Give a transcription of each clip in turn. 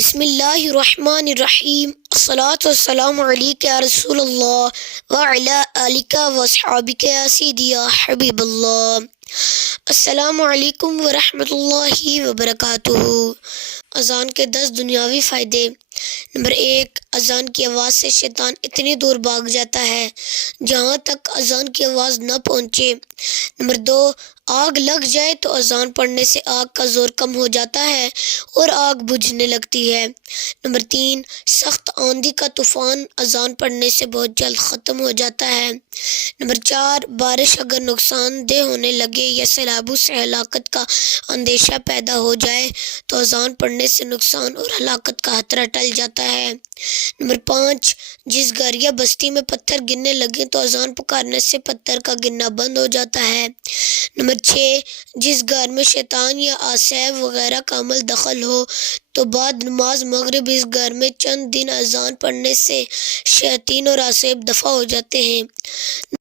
بسم اللہ الرحمن الرحیم، الصلاۃ والسلام علیک یا رسول اللہ وعلی آلک واصحابک یا سیدی یا حبیب اللہ۔ السلام علیکم ورحمۃ اللہ وبرکاتہ۔ اذان کے 10 دنیاوی فائدے۔ نمبر 1، اذان کی آواز سے شیطان اتنی دور بھاگ جاتا ہے جہاں تک اذان کی آواز نہ پہنچے۔ نمبر 2، آگ لگ جائے تو اذان پڑھنے سے آگ کا زور کم ہو جاتا ہے اور آگ بجھنے لگتی ہے۔ نمبر 3، سخت آندھی کا طوفان اذان پڑھنے سے بہت جلد ختم ہو جاتا ہے۔ نمبر 4، بارش اگر نقصان دہ ہونے لگے یا سیلابوں سے ہلاکت کا اندیشہ پیدا ہو جائے تو اذان پڑھنے سے نقصان اور ہلاکت کا خطرہ ٹل جاتا ہے۔ نمبر 5، جس گھر یا بستی میں پتھر گرنے لگے تو اذان پکارنے سے پتھر کا گرنا بند ہو جاتا ہے۔ نمبر 6، جس گھر میں شیطان یا عصیب وغیرہ کا عمل دخل ہو تو بعد نماز مغرب اس گھر میں چند دن اذان پڑھنے سے شیاطین اور عصیب دفع ہو جاتے ہیں۔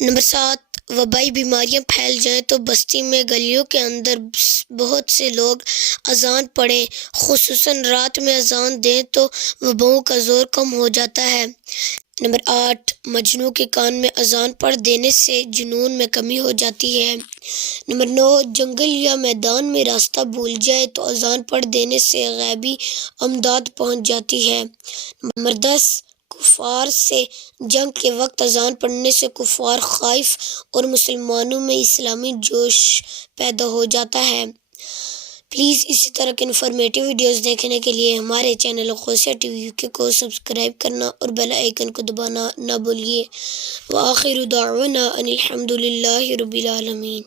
نمبر 7، وبائی بیماریاں پھیل جائیں تو بستی میں گلیوں کے اندر بہت سے لوگ اذان پڑھیں، خصوصاً رات میں اذان دیں تو وباؤں کا زور کم ہو جاتا ہے۔ نمبر 8، مجنوں کے کان میں اذان پڑھ دینے سے جنون میں کمی ہو جاتی ہے۔ نمبر 9، جنگل یا میدان میں راستہ بھول جائے تو اذان پڑھ دینے سے غیبی امداد پہنچ جاتی ہے۔ نمبر 10، کفار سے جنگ کے وقت اذان پڑھنے سے کفار خائف اور مسلمانوں میں اسلامی جوش پیدا ہو جاتا ہے۔ پلیز اسی طرح کے انفارمیٹیو ویڈیوز دیکھنے کے لیے ہمارے چینل غوثیہ ٹی وی UK کو سبسکرائب کرنا اور بیل آئیکن کو دبانا نہ بھولیے۔ وآخر دعوانا ان الحمد للہ رب العالمین۔